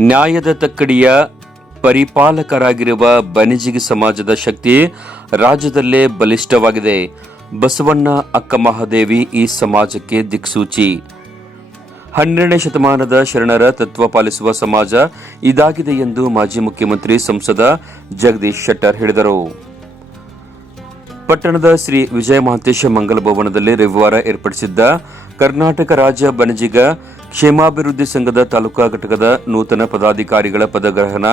ನ್ಯಾಯದ ತಕ್ಕಡಿಯ ಪರಿಪಾಲಕರಾಗಿರುವ ಬನಿಜಿಗಿ ಸಮಾಜದ ಶಕ್ತಿ ರಾಜ್ಯದಲ್ಲೇ ಬಲಿಷ್ಠವಾಗಿದೆ. ಬಸವಣ್ಣ ಅಕ್ಕ ಮಹಾದೇವಿ ಈ ಸಮಾಜಕ್ಕೆ ದಿಕ್ಸೂಚಿ. ಹನ್ನೆರಡನೇ ಶತಮಾನದ ಶರಣರ ತತ್ವ ಪಾಲಿಸುವ ಸಮಾಜ ಇದಾಗಿದೆ ಎಂದು ಮಾಜಿ ಮುಖ್ಯಮಂತ್ರಿ ಸಂಸದ ಜಗದೀಶ್ ಶೆಟ್ಟರ್ ಹೇಳಿದರು. ಪಟ್ಟಣದ ಶ್ರೀ ವಿಜಯ ಮಹಾಂತೇಶ ಮಂಗಲ ಭವನದಲ್ಲಿ ರವಿವಾರ ಏರ್ಪಡಿಸಿದ್ದ ಕರ್ನಾಟಕ ರಾಜ್ಯ ಬಣಜಿಗ ಕ್ಷೇಮಾಭಿವೃದ್ಧಿ ಸಂಘದ ತಾಲೂಕಾ ಘಟಕದ ನೂತನ ಪದಾಧಿಕಾರಿಗಳ ಪದಗ್ರಹಣ,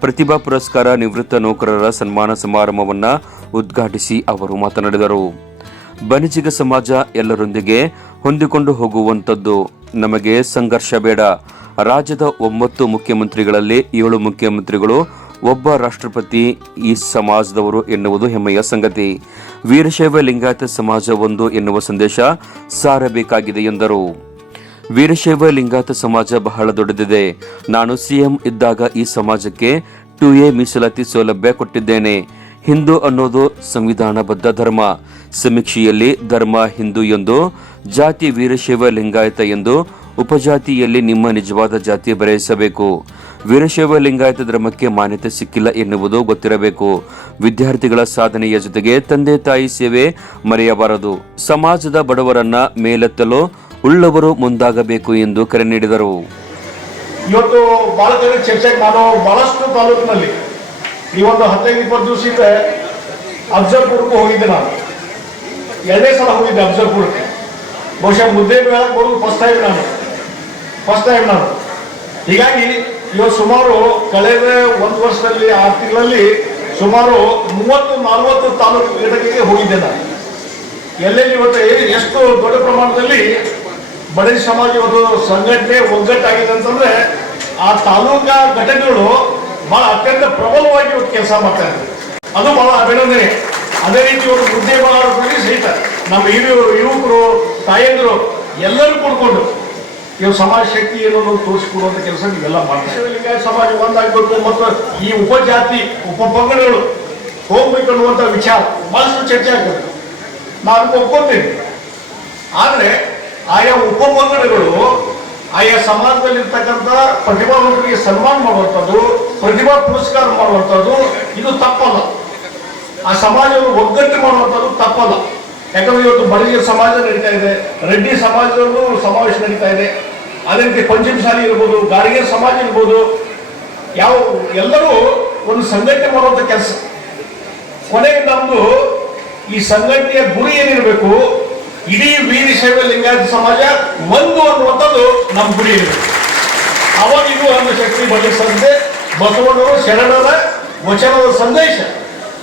ಪ್ರತಿಭಾ ಪುರಸ್ಕಾರ, ನಿವೃತ್ತ ನೌಕರರ ಸನ್ಮಾನ ಸಮಾರಂಭವನ್ನು ಉದ್ಘಾಟಿಸಿ ಅವರು ಮಾತನಾಡಿದರು. ಬನಿಜಿಗ ಸಮಾಜ ಎಲ್ಲರೊಂದಿಗೆ ಹೊಂದಿಕೊಂಡು ಹೋಗುವಂಥದ್ದು ನಮಗೆ ಸಂಘರ್ಷ ಬೇಡ. ರಾಜ್ಯದ ಒಂಬತ್ತು ಮುಖ್ಯಮಂತ್ರಿಗಳಲ್ಲಿ ಏಳು ಮುಖ್ಯಮಂತ್ರಿಗಳು, ಒಬ್ಬ ರಾಷ್ಟ್ರಪತಿ ಈ ಸಮಾಜದವರು ಎನ್ನುವುದು ಹೆಮ್ಮೆಯ ಸಂಗತಿ. ವೀರಶೈವ ಲಿಂಗಾಯತ ಸಮಾಜ ಒಂದು ಎನ್ನುವ ಸಂದೇಶ ಸಾರಬೇಕಾಗಿದೆ ಎಂದರು. ವೀರಶೈವ ಲಿಂಗಾಯತ ಸಮಾಜ ಬಹಳ ದೊಡ್ಡದಿದೆ. ನಾನು ಸಿಎಂ ಇದ್ದಾಗ ಈ ಸಮಾಜಕ್ಕೆ ಟು ಎ ಮೀಸಲಾತಿ ಸೌಲಭ್ಯ ಕೊಟ್ಟಿದ್ದೇನೆ. ಹಿಂದೂ ಅನ್ನೋದು ಸಂವಿಧಾನಬದ್ಧ ಧರ್ಮ. ಸಮೀಕ್ಷೆಯಲ್ಲಿ ಧರ್ಮ ಹಿಂದೂ ಎಂದು, ಜಾತಿ ವೀರಶೈವ ಲಿಂಗಾಯತ ಎಂದು ಉಪಜಾತಿಯಲ್ಲಿ ನಿಮ್ಮ ನಿಜವಾದ ಜಾತಿ ಬರೆಯಿಸಬೇಕು. ವೀರಶೈವ ಲಿಂಗಾಯತ ಧರ್ಮಕ್ಕೆ ಮಾನ್ಯತೆ ಸಿಕ್ಕಿಲ್ಲ ಎನ್ನುವುದು ಗೊತ್ತಿರಬೇಕು. ವಿದ್ಯಾರ್ಥಿಗಳ ಸಾಧನೆಯ ಜೊತೆಗೆ ತಂದೆ ತಾಯಿ ಸೇವೆ ಮರೆಯಬಾರದು. ಸಮಾಜದ ಬಡವರನ್ನ ಮೇಲೆತ್ತಲು ಉಳ್ಳವರು ಮುಂದಾಗಬೇಕು ಎಂದು ಕರೆ ನೀಡಿದರು. ಇವತ್ತು ಬಹಳ ಕಡೆ ಚರ್ಚೆ ನಾನು ಬಹಳಷ್ಟು ತಾಲೂಕಿನಲ್ಲಿ ಈ ಒಂದು ಹದಿನೈದು, ಇಪ್ಪತ್ತು ದಿವಸದಿಂದ ಅಫ್ಜಲ್ಪುರಕ್ಕೂ ಹೋಗಿದ್ದೆ ನಾನು. ಎರಡನೇ ಸಲ ಹೋಗಿದ್ದೆ ಅಫ್ಜಲ್ಪುರಕ್ಕೆ. ಬಹುಶಃ ಮುದ್ದೆ ಮೇಳಕ್ಕೆ ಬರೋದು ಫಸ್ಟ್ ಟೈಮ್ ನಾನು. ಫಸ್ಟ್ ಟೈಮ್ ನಾನು. ಹೀಗಾಗಿ ಇವತ್ತು ಸುಮಾರು ಕಳೆದ ಒಂದು ವರ್ಷದಲ್ಲಿ, ಆರು ತಿಂಗಳಲ್ಲಿ ಸುಮಾರು ಮೂವತ್ತು, ನಲವತ್ತು ತಾಲೂಕು ಘಟಕಕ್ಕೆ ಹೋಗಿದ್ದೆ ನಾನು. ಎಲ್ಲೆಲ್ಲಿ ಇವತ್ತು ಎಷ್ಟು ದೊಡ್ಡ ಪ್ರಮಾಣದಲ್ಲಿ ಬಡ ಸಮಾಜ ಸಂಘಟನೆ ಒಗ್ಗಟ್ಟಾಗಿದೆ ಅಂತಂದ್ರೆ ಆ ತಾಲೂಕಾ ಘಟಕಗಳು ಬಹಳ ಅತ್ಯಂತ ಪ್ರಬಲವಾಗಿ ಇವತ್ತು ಕೆಲಸ ಮಾಡ್ತಾ ಇದ್ದಾರೆ. ಅದು ಬಹಳ ಅಭಿನಂದನೆ. ಅದೇ ರೀತಿ ಒಂದು ಮುದ್ದೆ ಬಹಳ ಸಹಿತ ನಮ್ಮ ಹಿರಿಯರು, ಯುವಕರು, ತಾಯಂದಿರು ಎಲ್ಲರೂ ಕೂಡ್ಕೊಂಡು ಇವು ಸಮಾಜ ಶಕ್ತಿ ಏನೋ ತೋರಿಸಿಕೊಡುವಂತ ಕೆಲಸ ನೀವೆಲ್ಲ ಮಾಡ್ತಾರೆ ಸಮಾಜ ಒಂದಾಗಬೇಕು ಮತ್ತು ಈ ಉಪಜಾತಿ, ಉಪಪಂಗಡಗಳು ಹೋಗ್ಬೇಕು ಅನ್ನುವಂಥ ವಿಚಾರ. ಬಹಳಷ್ಟು ಚರ್ಚೆ ಆಗ್ತದೆ ನಾನು ಒಪ್ಕೊತೀನಿ. ಆದರೆ ಆಯಾ ಉಪಪಂಗಡಗಳು ಆಯಾ ಸಮಾಜದಲ್ಲಿರ್ತಕ್ಕಂಥ ಪ್ರತಿಭಾವಂತರಿಗೆ ಸನ್ಮಾನ ಮಾಡುವಂಥದ್ದು, ಪ್ರತಿಭಾ ಪುರಸ್ಕಾರ ಮಾಡುವಂಥದ್ದು, ಇದು ತಪ್ಪಲ್ಲ. ಆ ಸಮಾಜವನ್ನು ಒಗ್ಗಟ್ಟು ಮಾಡುವಂಥದ್ದು ತಪ್ಪಲ್ಲ. ಯಾಕಂದ್ರೆ ಇವತ್ತು ಬಡಗಿಯ ಸಮಾಜ ನಡೀತಾ ಇದೆ, ರೆಡ್ಡಿ ಸಮಾಜದಲ್ಲೂ ಸಮಾವೇಶ ನಡೀತಾ ಇದೆ. ಅದೇ ರೀತಿ ಪಂಚಮಸಾಲಿ ಇರ್ಬೋದು ಗಾಡಿಗೆ ಸಮಾಜ ಇರ್ಬೋದು, ಯಾವ ಎಲ್ಲರೂ ಒಂದು ಸಂಘಟನೆ ಮಾಡುವಂಥ ಕೆಲಸ. ಕೊನೆಗೆ ನಮ್ಮದು ಈ ಸಂಘಟನೆಯ ಗುರಿ ಏನಿರಬೇಕು ಇಡೀ ವೀರಶೈವ ಲಿಂಗಾಯತ ಸಮಾಜ ಒಂದು ಅನ್ನುವಂಥದ್ದು ನಮ್ಮ ಗುರಿ ಇದೆ. ಅವಾಗಿಗೂ ಅನ್ನೋ ಶಕ್ತಿ ಬದಲಿಸಂತೆ ಬಸವಣ್ಣವರು ಶರಣರ ವಚನದ ಸಂದೇಶ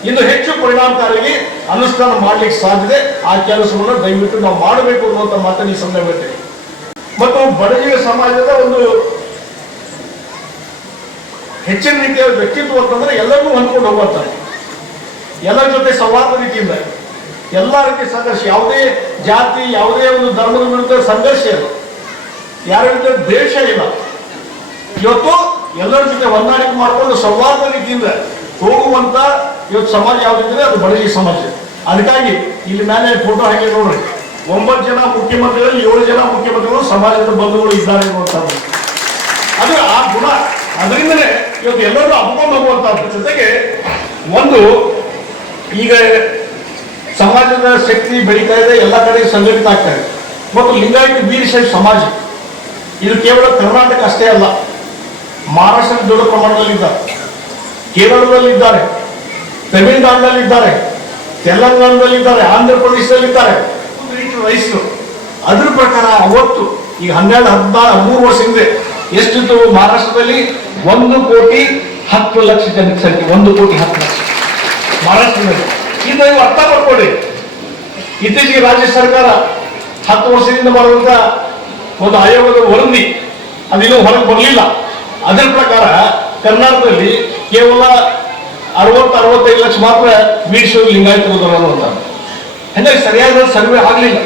ಇನ್ನು ಹೆಚ್ಚು ಪರಿಣಾಮಕಾರಿಯಾಗಿ ಅನುಷ್ಠಾನ ಮಾಡ್ಲಿಕ್ಕೆ ಸಾಧ್ಯತೆ ಆ ಕೆಲಸವನ್ನು ದಯವಿಟ್ಟು ನಾವು ಮಾಡಬೇಕು ಅನ್ನುವಂಥ ಮಾತನ್ನು ಈ ಸಂದರ್ಭ ಮತ್ತು ಬಡಜೀವಿ ಸಮಾಜದ ಒಂದು ಹೆಚ್ಚಿನ ರೀತಿಯ ವ್ಯಕ್ತಿತ್ವ ಅಂತಂದ್ರೆ ಎಲ್ಲರಿಗೂ ಹೊಂದ್ಕೊಂಡು ಹೋಗುವಂತಾರೆ ಎಲ್ಲರ ಜೊತೆ ಸೌಹಾರ್ದ ರೀತಿಯಿಂದ. ಎಲ್ಲ ರೀತಿಯ ಸಂಘರ್ಷ, ಯಾವುದೇ ಜಾತಿ, ಯಾವುದೇ ಒಂದು ಧರ್ಮದ ವಿರುದ್ಧ ಸಂಘರ್ಷ ಇಲ್ಲ. ಯಾರ ವಿರುದ್ಧ ದ್ವೇಷ ಇಲ್ಲ. ಇವತ್ತು ಎಲ್ಲರ ಜೊತೆ ಹೊಂದಾಣಿಕೆ ಮಾಡಿಕೊಂಡು ಸೌಹಾರ್ದ ರೀತಿಯಿಂದ ಹೋಗುವಂತ ಇವತ್ತು ಸಮಾಜ ಯಾವ್ದಿದ್ರೆ ಅದು ಬಡಗಿ ಸಮಾಜ. ಅದಕ್ಕಾಗಿ ಇಲ್ಲಿ ಮೇಲೆ ಫೋಟೋ ಹಾಕಿ ನೋಡ್ರಿ. ಒಂಬತ್ತು ಜನ ಮುಖ್ಯಮಂತ್ರಿಗಳು, ಏಳು ಜನ ಮುಖ್ಯಮಂತ್ರಿಗಳು, ಸಮಾಜದ ಬಂಧುಗಳು ಇದ್ದಾರೆ ಅನ್ನುವಂಥದ್ದು. ಅದು ಆ ಗುಣ. ಅದರಿಂದಲೇ ಇವತ್ತು ಎಲ್ಲರೂ ಹಬ್ಕೊಂಡು ಹೋಗುವಂತಹ ಜೊತೆಗೆ ಒಂದು ಈಗ ಸಮಾಜದ ಶಕ್ತಿ ಬೆಳೀತಾ ಇದೆ, ಎಲ್ಲ ಕಡೆ ಸಂಘಟಿತ ಆಗ್ತಾ ಇದೆ. ಮತ್ತು ಲಿಂಗಾಯತ ವೀರಶೈವ ಸಮಾಜ, ಇದು ಕೇವಲ ಕರ್ನಾಟಕ ಅಷ್ಟೇ ಅಲ್ಲ ಮಹಾರಾಷ್ಟ್ರದ ದೊಡ್ಡ ಪ್ರಮಾಣದಲ್ಲಿದ್ದಾರೆ ಕೇರಳದಲ್ಲಿದ್ದಾರೆ ತಮಿಳುನಾಡಿನಲ್ಲಿದ್ದಾರೆ ತೆಲಂಗಾಣದಲ್ಲಿದ್ದಾರೆ ಆಂಧ್ರ ಪ್ರದೇಶದಲ್ಲಿದ್ದಾರೆ ರೈತರು ಅದ್ರ ಪ್ರಕಾರ ಅವತ್ತು ಈಗ ಹನ್ನೆರಡು, ಹದಿನಾರು, ಹದಿಮೂರು ವರ್ಷ ಹಿಂದೆ ಎಷ್ಟಿತ್ತು ಮಹಾರಾಷ್ಟ್ರದಲ್ಲಿ? ಒಂದು ಕೋಟಿ ಹತ್ತು ಲಕ್ಷ ಜನಸಂಖ್ಯೆ ಒಂದು ಕೋಟಿ ಹತ್ತು ಲಕ್ಷ ಮಹಾರಾಷ್ಟ್ರದಲ್ಲಿ. ಇದು ನೀವು ಅರ್ಥ ಮಾಡ್ಕೊಳ್ಳಿ ಇತ್ತೀಚೆಗೆ ರಾಜ್ಯ ಸರ್ಕಾರ ಹತ್ತು ವರ್ಷದಿಂದ ಮಾಡುವಂತ ಒಂದು ಆಯೋಗದ ವರದಿ ಅದಿನ್ನೂ ಹೊರಗೆ ಬರಲಿಲ್ಲ. ಅದರ ಪ್ರಕಾರ ಕರ್ನಾಟಕದಲ್ಲಿ ಕೇವಲ ಅರವತ್ತು, ಅರವತ್ತೈದು ಲಕ್ಷ ಮಾತ್ರ ವೀರಶೈವ ಲಿಂಗಾಯತ ಅಂತ ಹಂಗಾಗಿ ಸರಿಯಾದ ಸರ್ವೆ ಆಗಲಿಲ್ಲ.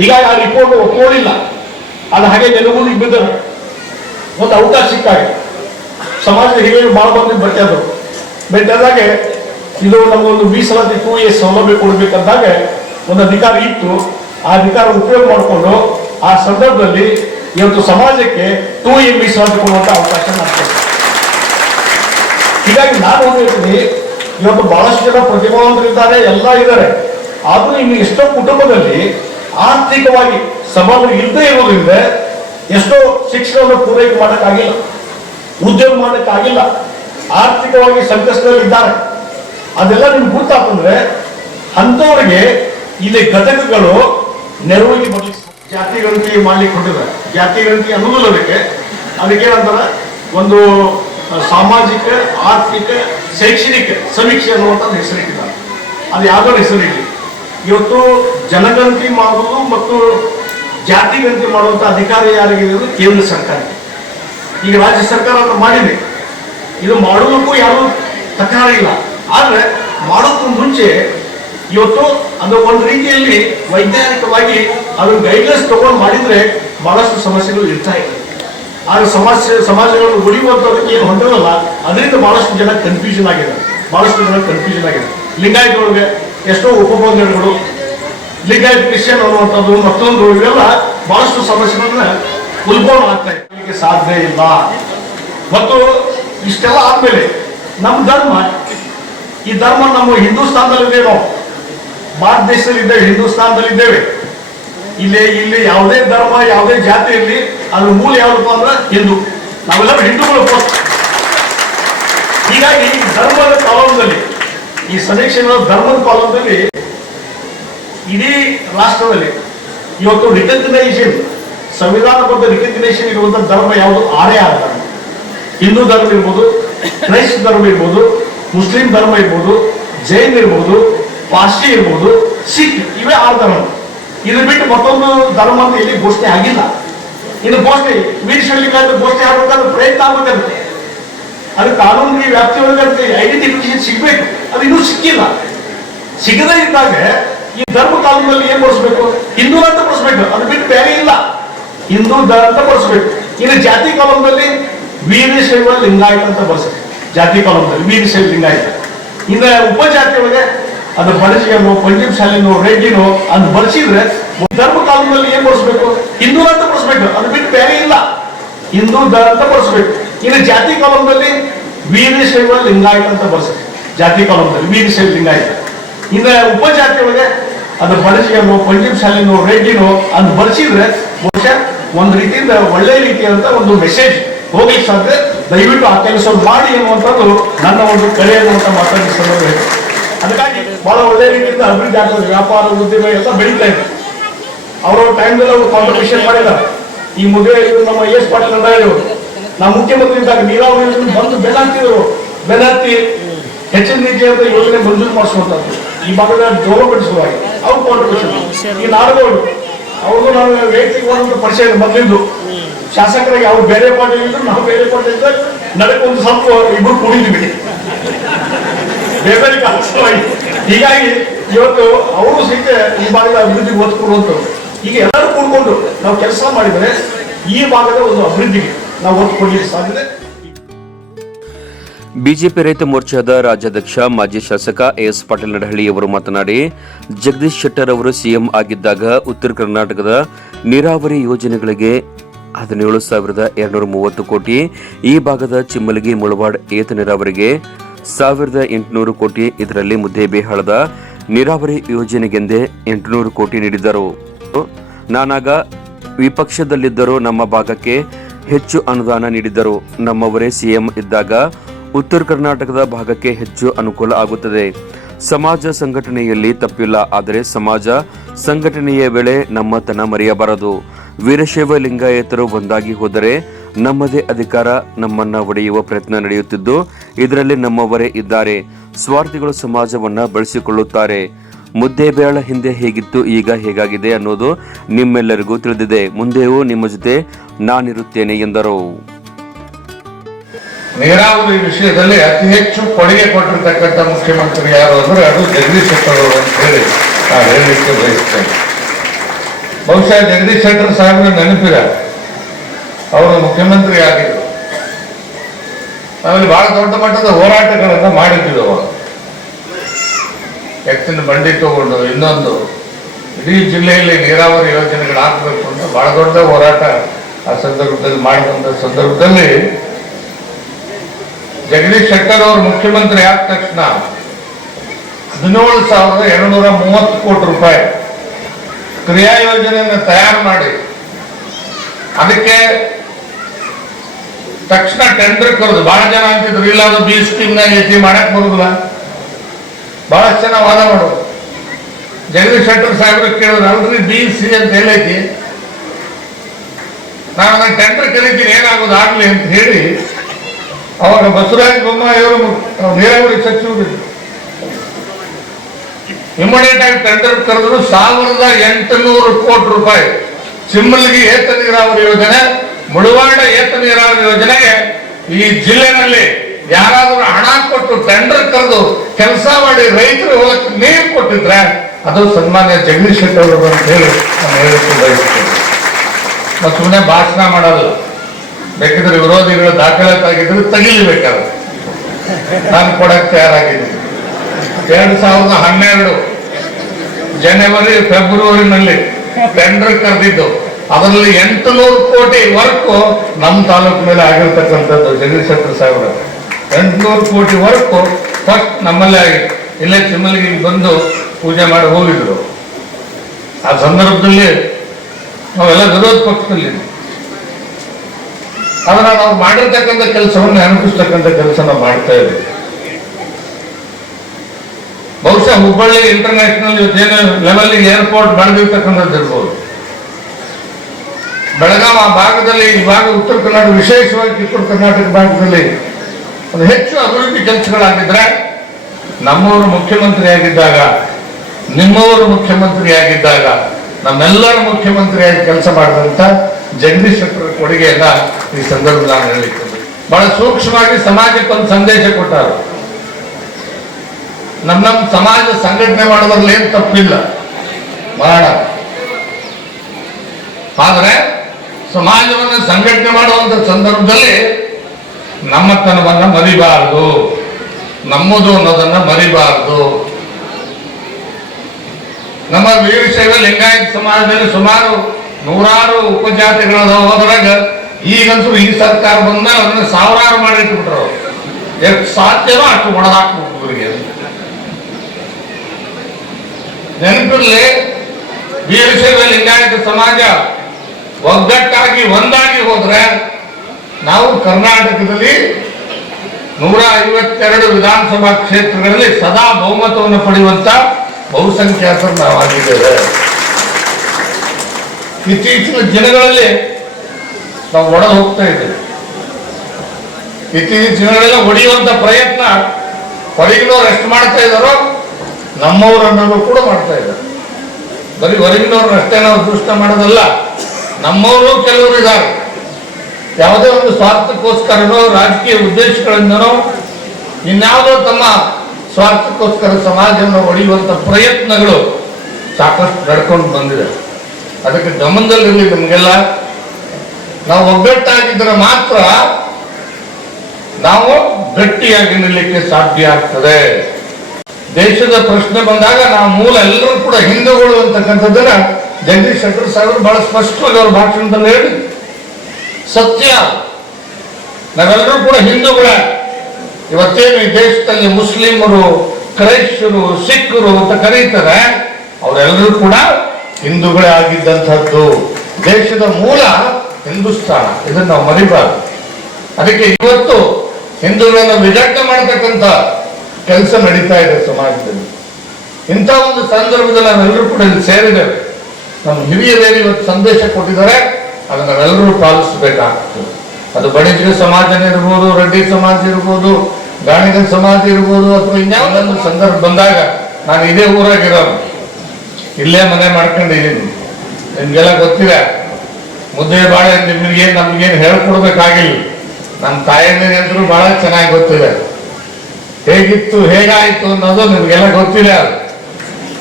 ಈಗ ಆ ರಿಪೋರ್ಟ್ ಒಪ್ಕೊಳ್ಳಿಲ್ಲ ಅದು ಹಾಗೆ ನೆಲಗೂಲಿಗೆ ಬಿದ್ದರು. ಒಂದು ಅವಕಾಶ ಸಿಕ್ಕಾಗ. ಸಮಾಜದ ಹಿರಿಯರು ಭಾಳ ಮಂದಿ ಬರ್ತಾ ಇದ್ರು. ಭೇಟಿಯಾದಾಗ ಇದು ನಮಗೊಂದು ಮೀಸಲಾತಿ ಟೂ ಎ ಸೌಲಭ್ಯ ಕೊಡಬೇಕಂದಾಗ ಒಂದು ಅಧಿಕಾರ ಇತ್ತು. ಆ ಅಧಿಕಾರ ಉಪಯೋಗ ಮಾಡಿಕೊಂಡು ಆ ಸಂದರ್ಭದಲ್ಲಿ ಇವತ್ತು ಸಮಾಜಕ್ಕೆ ಟೂ ಎ ಮೀಸಲಾತಿ ಕೊಡುವಂತ ಅವಕಾಶ ಮಾಡ್ತೇವೆ ಹೀಗಾಗಿ ನಾನು ಹೇಳ್ತೀನಿ, ಇವತ್ತು ಬಹಳಷ್ಟು ಜನ ಪ್ರತಿಭಾವಂತರಿದ್ದಾರೆ, ಎಲ್ಲ ಇದ್ದಾರೆ. ಆದರೂ ಇನ್ನು ಎಷ್ಟೋ ಕುಟುಂಬದಲ್ಲಿ ಆರ್ಥಿಕವಾಗಿ ಸಮಾಜ ಇಲ್ಲದೆ ಇರೋದ್ರಿಂದ ಎಷ್ಟೋ ಶಿಕ್ಷಣವನ್ನು ಪೂರೈಕೆ ಮಾಡೋಕ್ಕಾಗಿಲ್ಲ, ಉದ್ಯೋಗ ಮಾಡೋಕ್ಕಾಗಿಲ್ಲ, ಆರ್ಥಿಕವಾಗಿ ಸಂಕಷ್ಟದಲ್ಲಿ ಇದ್ದಾರೆ ಅದೆಲ್ಲ ನಿಮ್ಗೆ ಗೊತ್ತಾತಂದ್ರೆ ಅಂಥವ್ರಿಗೆ ಇಲ್ಲಿ ಘಟಕಗಳು ನೆರವಿಗೆ ಬರ್ಲಿ ಜಾತಿ ಗಣತಿ ಮಾಡ್ಲಿಕ್ಕೆ ಕೊಟ್ಟಿದ್ದಾರೆ. ಜಾತಿ ಗಣತಿ ಅನುಕೂಲ ಅದಕ್ಕೆ ಅದಕ್ಕೆ ಒಂದು ಸಾಮಾಜಿಕ, ಆರ್ಥಿಕ, ಶೈಕ್ಷಣಿಕ ಸಮೀಕ್ಷೆ ಅನ್ನುವಂಥದ್ದು ಹೆಸರಿಟ್ಟಿದ್ದಾರೆ. ಅದು ಯಾವುದೋ ಹೆಸರಿರಲಿ. ಇವತ್ತು ಜನಗಣತಿ ಮಾಡುವುದು ಮತ್ತು ಜಾತಿ ಗಣತಿ ಮಾಡುವಂಥ ಅಧಿಕಾರ ಯಾರಿಗಿದೆ ಕೇಂದ್ರ ಸರ್ಕಾರ ಈಗ ರಾಜ್ಯ ಸರ್ಕಾರ ಮಾಡಿದೆ. ಇದು ಮಾಡೋದಕ್ಕೂ ಯಾರು ತಕರಾರು ಇಲ್ಲ ಆದ್ರೆ ಮಾಡೋಕ್ಕೂ ಮುಂಚೆ ಇವತ್ತು ಅದು ಒಂದು ರೀತಿಯಲ್ಲಿ ವೈಜ್ಞಾನಿಕವಾಗಿ ಅದ್ರ ಗೈಡ್ಲೈನ್ಸ್ ತಗೊಂಡು ಮಾಡಿದ್ರೆ ಬಹಳಷ್ಟು ಸಮಸ್ಯೆಗಳು ಇರ್ತಾ ಇದೆ. ಆದ್ರೆ ಸಮಸ್ಯೆ ಸಮಾಜಗಳನ್ನು ಉಳಿಯುವಂಥದಕ್ಕೆ ಏನು ಹೊಂದಿರಲ್ಲ, ಅದರಿಂದ ಬಹಳಷ್ಟು ಜನ ಕನ್ಫ್ಯೂಷನ್ ಆಗಿದೆ. ಬಹಳಷ್ಟು ಜನ ಕನ್ಫ್ಯೂಷನ್ ಆಗಿದೆ. ಲಿಂಗಾಯತೊಳಗೆ ಎಷ್ಟೋ ಉಪಭೋಗಗಳು ಲಿಂಗಾಯತ್ ಕ್ರಿಶ್ಚಿಯನ್ ಅನ್ನುವಂಥದ್ದು, ಮತ್ತೊಂದು, ಇವೆಲ್ಲ ಬಹಳಷ್ಟು ಸಮಸ್ಯೆಗಳನ್ನ ಉಲ್ಬಣ ಆಗ್ತಾ ಇದೆ. ಸಾಧ್ಯ ಇಲ್ಲ. ಮತ್ತು ಇಷ್ಟೆಲ್ಲ ಆದ್ಮೇಲೆ ನಮ್ಮ ಧರ್ಮ ಈ ಧರ್ಮ ನಮ್ಮ ಹಿಂದೂಸ್ತಾನದಲ್ಲಿ ನಾವು ಭಾರತ ದೇಶದಲ್ಲಿ ಇದ್ದೇವೆ ಹಿಂದೂಸ್ತಾನದಲ್ಲಿದ್ದೇವೆ. ಇಲ್ಲಿ ಇಲ್ಲಿ ಯಾವುದೇ ಧರ್ಮ, ಯಾವುದೇ ಜಾತಿ ಇರಲಿ ಅದ್ರ ಮೂಲ ಯಾವ್ದಪ್ಪ ಅಂದ್ರೆ ಹಿಂದೂ. ನಾವೆಲ್ಲ ಹಿಂದೂಗಳು. ಹೀಗಾಗಿ ಧರ್ಮದ ಕಾಲದಲ್ಲಿ ಈ ಸಮೀಕ್ಷೆಗಳ ಧರ್ಮದ ಕಾಲದಲ್ಲಿ ಇಡೀ ರಾಷ್ಟ್ರದಲ್ಲಿ ಇವತ್ತು ರಿಕಗ್ನೈಸೇಷನ್ ಸಂವಿಧಾನಬದ್ಧ ರಿಕಗ್ನೈಸೇಷನ್ ಇರುವಂತಹ ಧರ್ಮ ಯಾವುದು? ಆರೇ ಆದ ಹಿಂದೂ ಧರ್ಮ ಇರ್ಬೋದು, ಕ್ರೈಸ್ತ ಧರ್ಮ ಇರ್ಬೋದು ಮುಸ್ಲಿಂ ಧರ್ಮ ಇರ್ಬೋದು, ಜೈನ್ ಇರ್ಬೋದು ಪಾರ್ಸಿ ಇರ್ಬೋದು, ಸಿಖ್, ಇವೇ ಆರು ಧರ್ಮ. ಇದು ಬಿಟ್ಟು ಮತ್ತೊಂದು ಧರ್ಮ ಅಂತ ಇಲ್ಲಿ ಘೋಷಣೆ ಆಗಿಲ್ಲ. ಇನ್ನು ಘೋಷಣೆ ವೀರಶೈಲಿಕಾದ ಘೋಷಣೆ ಆಗ್ಬೇಕಾದ್ರೆ ಪ್ರಯತ್ನ ಆಗ್ಬೇಕಾಗುತ್ತೆ ಅದು ಕಾನೂನು ವ್ಯಾಪ್ತಿ ಒಳಗೆ ಅದಕ್ಕೆ ಐಡೆಂಟಿಫಿಕೇಶನ್ ಸಿಗ್ಬೇಕು. ಅದು ಇನ್ನೂ ಸಿಕ್ಕಿಲ್ಲ. ಸಿಗದೇ ಇದ್ದಾಗ ಈ ಧರ್ಮ ಕಾನೂನಲ್ಲಿ ಏನ್ ಬಳಸ್ಬೇಕು? ಹಿಂದೂ ಅಂತ ಬಳಸ್ಬೇಕು. ಅದು ಬಿಟ್ಟು ಬೇರೆ ಇಲ್ಲ. ಹಿಂದೂ ಅಂತ ಬಳಸ್ಬೇಕು. ಇನ್ನು ಜಾತಿ ಕಾಲಂನಲ್ಲಿ ವೀರಶೈವ ಲಿಂಗಾಯತ ಅಂತ ಬಳಸ್ಬೇಕು. ಜಾತಿ ಕಾಲಂದಲ್ಲಿ ವೀರಶೈವ ಲಿಂಗಾಯತ ಇನ್ನು ಉಪಜಾತಿಯೊಳಗೆ ಅದು ಬಡಜಿಯನೋ ಪಂಜಾಬ್ ಶಾಲೆನೋ ರೆಡ್ಡಿನೋ ಅದು ಬಳಸಿದ್ರೆ ಧರ್ಮ ಕಾಲದಲ್ಲಿ ಏನ್ ಬಳಸ್ಬೇಕು? ಹಿಂದೂ ಅಂತ ಬಳಸ್ಬೇಕು. ಅದು ಬಿಟ್ಟು ಬೇರೆ ಇಲ್ಲ. ಹಿಂದೂ ಅಂತ ಬಳಸ್ಬೇಕು. ಇನ್ನು ಜಾತಿ ಕಾಲಂದಲ್ಲಿ ವೀರಶೈವ ಲಿಂಗಾಯತ ಅಂತ ಬಳಸ್ಬೇಕು. ಜಾತಿ ಕಾಲಂದಲ್ಲಿ ವೀರಶೈವ ಲಿಂಗಾಯತ ಇನ್ನು ಉಪಜಾತಿಯೊಳಗೆ ಅದು ಬಡಜಿಯನೋ ಪಂಜಾಬ್ ಶಾಲೆನೋ ರೆಡ್ಡಿನೋ ಅದು ಬಳಸಿದ್ರೆ ಬಹುಶಃ ಒಂದು ರೀತಿಯಿಂದ ಒಳ್ಳೆ ರೀತಿಯಾದಂತ ಒಂದು ಮೆಸೇಜ್ ಹೋಗ್ಲಿಕ್ಕೆ ಸಾಧ್ಯ. ದಯವಿಟ್ಟು ಆ ಕೆಲಸ ಮಾಡಿ ಅನ್ನುವಂಥದ್ದು ನನ್ನ ಒಂದು ಕಲೆ ಅನ್ನುವಂಥ ಮಾತಾಡಿ ಸಂದರ್ಭ. ಅದಕ್ಕಾಗಿ ಬಹಳ ಒಳ್ಳೆ ರೀತಿಯಿಂದ ಅಭಿವೃದ್ಧಿ ಆಗ್ತದೆ. ವ್ಯಾಪಾರ, ಉದ್ಯಮ ಎಲ್ಲ ಬೆಳೀತಾ ಇದೆ. ಅವರ ಟೈಮ್ದಲ್ಲಿ ಅವರು ಕಾಂಪಿಟೇಷನ್ ಮಾಡಿಲ್ಲ. ಈ ಮದುವೆ ಇದು ನಮ್ಮ ಎಸ್ ಪಾಟೀಲ್ ಅಂತ ಹೇಳಿದ್ರು. ನಮ್ಮ ಮುಖ್ಯಮಂತ್ರಿ ಇದ್ದಾಗ ನೀರಾವರಿ ಬಂದು ಬೆನ್ನತ್ತಿದ್ರು. ಬೆನ್ನತ್ತಿ ಹೆಚ್ಚಿನ ರೀತಿಯಾದ ಯೋಜನೆ ಮಂಜೂರು ಮಾಡಿಸುವಂಥದ್ದು. ಈ ಭಾಗದ ಡೆವಲಪ್ಮೆಂಟ್ ಸಲುವಾಗಿ ಅವ್ರು ಕಾಂಟ್ರಿಬ್ಯೂಷನ್ ಈ ನಾಡುಗಳು ನಾನು ನಾವು ವೈಯಕ್ತಿಕವಾದಂಥ ಪರಿಚಯ ಮೊದಲಿದ್ದು ಶಾಸಕರಿಗೆ ಅವ್ರು ಬೇರೆ ಪಾರ್ಟಿ ಇದ್ರು ನಾವು ಬೇರೆ ಪಾರ್ಟಿ ಇದ್ರೆ ನಡಕ್ಕೆ ಒಂದು ಸ್ವಲ್ಪ ಇಬ್ರು ಕೂಡಿದ್ವಿ. ಬೇರೆ ಕಾಲವಾಗಿ ಹೀಗಾಗಿ ಇವತ್ತು ಅವರು ಸಹಿತ ಈ ಭಾಗದ ಅಭಿವೃದ್ಧಿಗೆ ಒತ್ತು ಈಗ ಎಲ್ಲರೂ ಕೂಡ್ಕೊಂಡು ನಾವು ಕೆಲಸ ಮಾಡಿದರೆ ಈ ಭಾಗದ ಒಂದು ಅಭಿವೃದ್ಧಿಗೆ ನಾವು ಒತ್ತು ಕೊಡಲಿಕ್ಕೆ ಸಾಧ್ಯತೆ ಬಿಜೆಪಿ ರೈತ ಮೋರ್ಚಾದ ರಾಜ್ಯಾಧ್ಯಕ್ಷ, ಮಾಜಿ ಶಾಸಕ ಎಸ್ ಪಾಟೀಲ್ ನಡಹಳ್ಳಿಯವರು ಮಾತನಾಡಿ, ಜಗದೀಶ್ ಶೆಟ್ಟರ್ ಅವರು ಸಿಎಂ ಆಗಿದ್ದಾಗ ಉತ್ತರ ಕರ್ನಾಟಕದ ನೀರಾವರಿ ಯೋಜನೆಗಳಿಗೆ ಹದಿನೇಳು ಸಾವಿರದ ಎರಡ್ನೂರ ಮೂವತ್ತು ಕೋಟಿ. ಈ ಭಾಗದ ಚಿಮ್ಮಲಗಿ ಮುಳವಾಡ್ ಏತ ನೀರಾವರಿಗೆ ಸಾವಿರದ ಎಂಟುನೂರು ಕೋಟಿ ಇದರಲ್ಲಿ ಮುದ್ದೇಬಿಹಾಳದ ನೀರಾವರಿ ಯೋಜನೆಗೆಂದೇ ಎಂಟುನೂರು ಕೋಟಿ ನೀಡಿದ್ದರು. ನಾನಾಗ ವಿಪಕ್ಷದಲ್ಲಿದ್ದರೂ ನಮ್ಮ ಭಾಗಕ್ಕೆ ಹೆಚ್ಚು ಅನುದಾನ ನೀಡಿದ್ದರು. ನಮ್ಮವರೇ ಸಿಎಂ ಇದ್ದಾಗ ಉತ್ತರ ಕರ್ನಾಟಕದ ಭಾಗಕ್ಕೆ ಹೆಚ್ಚು ಅನುಕೂಲ ಆಗುತ್ತದೆ. ಸಮಾಜ ಸಂಘಟನೆಯಲ್ಲಿ ತಪ್ಪಿಲ್ಲ. ಆದರೆ ಸಮಾಜ ಸಂಘಟನೆಯ ವೇಳೆ ನಮ್ಮತನ ಮರೆಯಬಾರದು. ವೀರಶೈವ ಲಿಂಗಾಯತರು ಒಂದಾಗಿ ಹೋದರೆ ನಮ್ಮದೇ ಅಧಿಕಾರ, ನಮ್ಮನ್ನ ಒಡೆಯುವ ಪ್ರಯತ್ನ ನಡೆಯುತ್ತಿದ್ದು, ಇದರಲ್ಲಿ ನಮ್ಮವರೇ ಇದ್ದಾರೆ. ಸ್ವಾರ್ಥಿಗಳು ಸಮಾಜವನ್ನ ಬಳಸಿಕೊಳ್ಳುತ್ತಾರೆ. ಮುದ್ದೇಬೇಳ ಹಿಂದೆ ಹೇಗಿತ್ತು, ಈಗ ಹೇಗಾಗಿದೆ ಅನ್ನೋದು ನಿಮ್ಮೆಲ್ಲರಿಗೂ ತಿಳಿದಿದೆ. ಮುಂದೆಯೂ ನಿಮ್ಮ ಜೊತೆ ನಾನಿರುತ್ತೇನೆ ಎಂದರು. ನೀರಾವರಿ ವಿಷಯದಲ್ಲಿ ಅತಿ ಹೆಚ್ಚು ಕೊಡುಗೆ ಕೊಟ್ಟಿರ್ತಕ್ಕಂಥ ಮುಖ್ಯಮಂತ್ರಿ ಯಾರು ಅಂದ್ರೆ ಅದು ಜಗದೀಶ್ ಶೆಟ್ಟರ್ ಅಂತ ಹೇಳಿ ನಾವು ಹೇಳಲಿಕ್ಕೆ ಬಯಸ್ತೇನೆ ಬಹುಶಃ ಜಗದೀಶ್ ಶೆಟ್ಟರ್ ಸಾಹೇಬ್ರ ನೆನಪಿರ ಅವರು ಮುಖ್ಯಮಂತ್ರಿ ಆಗಿದ್ರು. ಆಮೇಲೆ ಬಹಳ ದೊಡ್ಡ ಮಟ್ಟದ ಹೋರಾಟಗಳನ್ನ ಮಾಡಿದ್ರು ಅವರು. ಎತ್ತಿನ ಬಂಡಿ ತಗೊಂಡು ಇನ್ನೊಂದು, ಇಡೀ ಜಿಲ್ಲೆಯಲ್ಲಿ ನೀರಾವರಿ ಯೋಜನೆಗಳು ಹಾಕಬೇಕು ಅಂತ ಬಹಳ ದೊಡ್ಡ ಹೋರಾಟ ಆ ಸಂದರ್ಭದಲ್ಲಿ ಮಾಡಿದಂಥ ಸಂದರ್ಭದಲ್ಲಿ ಜಗದೀಶ್ ಶೆಟ್ಟರ್ ಅವರು ಮುಖ್ಯಮಂತ್ರಿ ಆದ ತಕ್ಷಣ ಹದಿನೇಳು ಸಾವಿರದ ಎರಡುನೂರ ಮೂವತ್ತು ಕೋಟಿ ರೂಪಾಯಿ ಕ್ರಿಯಾ ಯೋಜನೆಯನ್ನು ತಯಾರು ಮಾಡಿ, ಅದಕ್ಕೆ ತಕ್ಷಣ ಟೆಂಡರ್ ಕರೆದು ಬಹಳ ಜನ ಅಂತಿದ್ರು, ಇಲ್ಲ, ಅದು ಬಿ ಸ್ಕೀಮ್ನಾಗ ಐತಿ ಮಾಡಕ್ ಬರುದಿಲ್ಲ. ಬಹಳಷ್ಟು ಜನ ವಾದ ಮಾಡೋದು. ಜಗದೀಶ್ ಶೆಟ್ಟರ್ ಸಾಹೇಬ್ರು ಕೇಳಿದ್ರು, ಅಲ್ರಿ ಬಿ ಸಿ ಅಂತ ಹೇಳೈತಿ. ನಾನು ಅದನ್ನ ಟೆಂಡರ್ ಕರೀತೀನಿ, ಏನಾಗೋದು, ಆಗ್ಲಿ ಅಂತ ಹೇಳಿ ಅವಾಗ ಬಸವರಾಜ ಬೊಮ್ಮಾಯಿ ಅವರು ನೀರಾವರಿ ಸಚಿವರು. ಇಮಿಡಿಯೇಟ್ ಆಗಿ ಟೆಂಡರ್ ಕರೆದ್ರು ಸಾವಿರದ ಎಂಟುನೂರು ಕೋಟಿ ರೂಪಾಯಿ. ಸಿಮ್ಮಲ್ಗಿ ಏತ ನೀರಾವರಿ ಯೋಜನೆ, ಮುಳವಾಡ ಏತ ನೀರಾವರಿ ಯೋಜನೆಗೆ ಈ ಜಿಲ್ಲೆನಲ್ಲಿ ಯಾರಾದರೂ ಹಣ ಕೊಟ್ಟು ಟೆಂಡರ್ ಕರೆದು ಕೆಲಸ ಮಾಡಿ ರೈತರು ಹೋಗಕ್ಕೆ ನೀರು ಕೊಟ್ಟಿದ್ರೆ ಅದು ಸನ್ಮಾನ್ಯ ಜಗದೀಶ್ ಶೆಟ್ಟಿ ಅವರು ಅಂತ ಹೇಳಿ ನಾನು ಹೇಳಕ್ಕೆ ಬಯಸ್ತೇನೆ ಮತ್ತು ಸುಮ್ಮನೆ ಭಾಷಣ ಮಾಡೋದು. ಬೇಕಿದ್ರೆ ವಿರೋಧಿಗಳು ತಗಿಲಿ ತೆಗಿಲಿಬೇಕಾದ್ರೆ ನಾನು ಕೊಡಕ್ಕೆ ತಯಾರಾಗಿದ್ದೀನಿ. ಎರಡು ಸಾವಿರದ ಹನ್ನೆರಡು ಜನವರಿ, ಫೆಬ್ರವರಿನಲ್ಲಿ ಟೆಂಡರ್ ಕರೆದಿದ್ದು. ಅದರಲ್ಲಿ ಎಂಟುನೂರು ಕೋಟಿ ವರ್ಕ್ ನಮ್ಮ ತಾಲೂಕು ಮೇಲೆ ಆಗಿರ್ತಕ್ಕಂಥದ್ದು, ಜಗದೀಶ್ ಸಾಹೇಬ್ರ. ಎಂಟುನೂರು ಕೋಟಿ ವರ್ಕ್ ಫಸ್ಟ್ ನಮ್ಮಲ್ಲೇ ಆಗಿ, ಇಲ್ಲೇ ಚಿಮ್ಮಲಿಗೆ ಬಂದು ಪೂಜೆ ಮಾಡಿ ಹೋಗಿದ್ರು. ಆ ಸಂದರ್ಭದಲ್ಲಿ ನಾವೆಲ್ಲ ವಿರೋಧ ಪಕ್ಷದಲ್ಲಿ ಅದನ್ನ ನಾವು ಮಾಡಿರ್ತಕ್ಕಂಥ ಕೆಲಸವನ್ನು ನೆನಪಿಸ್ತಕ್ಕಂಥ ಕೆಲಸ ನಾವು ಮಾಡ್ತಾ ಇದ್ದೀವಿ ಬಹುಶಃ ಹುಬ್ಬಳ್ಳಿ ಇಂಟರ್ನ್ಯಾಷನಲ್ ಇವತ್ತೇನು ಲೆವೆಲ್ ಏರ್ಪೋರ್ಟ್ ಬೆಳೆದಿರ್ತಕ್ಕಂಥದ್ದು ಇರ್ಬೋದು ಬೆಳಗಾವಿ ಭಾಗದಲ್ಲಿ, ಈ ಭಾಗ ಉತ್ತರ ಕರ್ನಾಟಕ, ವಿಶೇಷವಾಗಿ ಉತ್ತರ ಕರ್ನಾಟಕ ಭಾಗದಲ್ಲಿ ಒಂದು ಹೆಚ್ಚು ಅಭಿವೃದ್ಧಿ ಕೆಲಸಗಳಾಗಿದ್ರೆ ನಮ್ಮವರು ಮುಖ್ಯಮಂತ್ರಿ ಆಗಿದ್ದಾಗ ನಿಮ್ಮವರು ಮುಖ್ಯಮಂತ್ರಿ ಆಗಿದ್ದಾಗ ನಮ್ಮೆಲ್ಲರ ಮುಖ್ಯಮಂತ್ರಿಯಾಗಿ ಕೆಲಸ ಮಾಡಿದಂಥ ಜಗದೀಶ್ ಶೆಟ್ಟರ್ ಕೊಡುಗೆಯನ್ನ ಈ ಸಂದರ್ಭದಲ್ಲಿ ನಾನು ಹೇಳಿಕೊಂಡು ಬಹಳ ಸೂಕ್ಷ್ಮವಾಗಿ ಸಮಾಜಕ್ಕೆ ಒಂದು ಸಂದೇಶ ಕೊಟ್ಟಾರು. ನಮ್ಮ ನಮ್ಮ ಸಮಾಜ ಸಂಘಟನೆ ಮಾಡೋದ್ರಲ್ಲಿ ಏನ್ ತಪ್ಪಿಲ್ಲ. ಮಾಡ ಆದರೆ ಸಮಾಜವನ್ನು ಸಂಘಟನೆ ಮಾಡುವಂತ ಸಂದರ್ಭದಲ್ಲಿ ನಮ್ಮತನವನ್ನು ಮರಿಬಾರದು. ನಮ್ಮದು ಅನ್ನೋದನ್ನ ಮರಿಬಾರದು. ನಮ್ಮ ವೀರಶೈವ ಲಿಂಗಾಯತ ಸಮಾಜದಲ್ಲಿ ಸುಮಾರು ನೂರಾರು ಉಪಜಾತಿಗಳ ಹೋದ್ರಾಗ ಈಗಂತೂ ಈ ಸರ್ಕಾರ ಬಂದ್ಮೇಲೆ ಅದನ್ನ ಸಾವಿರಾರು ಮಾಡಿಟ್ಬಿಟ್ರು. ಎಷ್ಟು ಸಾಧ್ಯವೋ ಅಷ್ಟು ಒಳದಾಕ್ಬೇಕು ಇವರಿಗೆ. ನೆನಪಿರ್ಲಿ ವೀರಶೈವ ಲಿಂಗಾಯತ ಸಮಾಜ ಒಗ್ಗಟ್ಟಾಗಿ ಒಂದಾಗಿ ಹೋದ್ರೆ ನಾವು ಕರ್ನಾಟಕದಲ್ಲಿ ನೂರ ಐವತ್ತೆರಡು ವಿಧಾನಸಭಾ ಕ್ಷೇತ್ರಗಳಲ್ಲಿ ಸದಾ ಬಹುಮತವನ್ನು ಪಡೆಯುವಂತ ಬಹುಸಂಖ್ಯಾತರು ನಾವಾಗಿದ್ದೇವೆ. ಇತ್ತೀಚಿನ ದಿನಗಳಲ್ಲಿ ನಾವು ಒಡೆದು ಹೋಗ್ತಾ ಇದ್ದೇವೆ. ಇತ್ತೀಚಿನ ದಿನಗಳೆಲ್ಲ ಒಡೆಯುವಂತ ಪ್ರಯತ್ನ ಹೊರಗಿನವ್ರು ಎಷ್ಟು ಮಾಡ್ತಾ ಇದ್ದಾರೋ ನಮ್ಮವರನ್ನು ಕೂಡ ಮಾಡ್ತಾ ಇದ್ದಾರೆ. ಬರೀ ಹೊರಗಿನವ್ರನ್ನ ಅಷ್ಟೇ ನಾವು ದೃಷ್ಟ ಮಾಡೋದಲ್ಲ, ನಮ್ಮವರು ಕೆಲವರು ಇದ್ದಾರೆ. ಯಾವುದೇ ಒಂದು ಸ್ವಾರ್ಥಕ್ಕೋಸ್ಕರನೋ, ರಾಜಕೀಯ ಉದ್ದೇಶಗಳಿಂದನೋ, ಇನ್ಯಾವುದೋ ತಮ್ಮ ಸ್ವಾರ್ಥಕ್ಕೋಸ್ಕರ ಸಮಾಜವನ್ನು ಒಡೆಯುವಂತ ಪ್ರಯತ್ನಗಳು ಸಾಕಷ್ಟು ನಡ್ಕೊಂಡು ಬಂದಿದೆ. ಅದಕ್ಕೆ ಗಮನದಲ್ಲಿರಲಿ ನಮಗೆಲ್ಲ. ನಾವು ಒಗ್ಗಟ್ಟಾಗಿದ್ದರೆ ಮಾತ್ರ ನಾವು ಗಟ್ಟಿಯಾಗಿ ನಿಲ್ಲಕ್ಕೆ ಸಾಧ್ಯ ಆಗ್ತದೆ. ದೇಶದ ಪ್ರಶ್ನೆ ಬಂದಾಗ ನಾವು ಮೂಲ ಎಲ್ಲರೂ ಕೂಡ ಹಿಂದೂಗಳು ಅಂತಕ್ಕಂಥದ್ದನ್ನ ಜಗದೀಶ್ ಶೆಟ್ಟರ್ ಸಾಹೇಬರು ಬಹಳ ಸ್ಪಷ್ಟವಾಗಿ ಅವ್ರ ಭಾಷಣದಲ್ಲಿ ಹೇಳಿ. ಸತ್ಯ. ನಾವೆಲ್ಲರೂ ಕೂಡ ಹಿಂದೂಗಳ. ಇವತ್ತೇನು ಈ ದೇಶದಲ್ಲಿ ಮುಸ್ಲಿಮರು, ಕ್ರೈಸ್ತರು ಸಿಖ್ರು ಅಂತ ಕರೀತಾರೆ, ಅವರೆಲ್ಲರೂ ಕೂಡ ಹಿಂದೂಗಳೇ ಆಗಿದ್ದಂಥದ್ದು. ದೇಶದ ಮೂಲ ಹಿಂದೂಸ್ತಾನ ಇದನ್ನು ನಾವು ಮರಿಬಾರದು. ಅದಕ್ಕೆ ಇವತ್ತು ಹಿಂದೂಗಳನ್ನು ವಿಜಕ್ತ ಮಾಡತಕ್ಕಂಥ ಕೆಲಸ ನಡೀತಾ ಇದೆ ಸಮಾಜದಲ್ಲಿ. ಇಂಥ ಒಂದು ಸಂದರ್ಭದಲ್ಲಿ ನಾವೆಲ್ಲರೂ ಕೂಡ ಇಲ್ಲಿ ಸೇರಿದ್ದೇವೆ. ನಮ್ಮ ಹಿರಿಯರೇನು ಇವತ್ತು ಸಂದೇಶ ಕೊಟ್ಟಿದ್ದಾರೆ. ಅದನ್ನು ನಾವೆಲ್ಲರೂ ಪಾಲಿಸಬೇಕಾಗ್ತದೆ. ಅದು ಬಣಿಜ್ಯ ಸಮಾಜನೇ ಇರ್ಬೋದು, ರೆಡ್ಡಿ ಸಮಾಜ ಇರ್ಬೋದು ಗಾಣಿಗ ಸಮಾಜ ಇರ್ಬೋದು, ಅಥವಾ ಇನ್ಯಾವುದೊಂದು ಸಂದರ್ಭ ಬಂದಾಗ ನಾನು ಇದೇ ಊರಾಗಿರೋನು ಇಲ್ಲೇ ಮನೆ ಮಾಡ್ಕೊಂಡಿದ್ದೀನಿ. ನಿಮ್ಗೆಲ್ಲ ಗೊತ್ತಿದೆ. ಮುದ್ದೆ ಬಾಳೆ ನಿಮ್ಗೆ ನಮ್ಗೇನು ಹೇಳ್ಕೊಡ್ಬೇಕಾಗಿಲ್ಲ. ನಮ್ಮ ತಾಯಂದಿರಂತರೂ ಭಾಳ ಚೆನ್ನಾಗಿ ಗೊತ್ತಿದೆ. ಹೇಗಿತ್ತು, ಹೇಗಾಯ್ತು ಅನ್ನೋದು ನಿಮ್ಗೆಲ್ಲ ಗೊತ್ತಿದೆ ಅದು.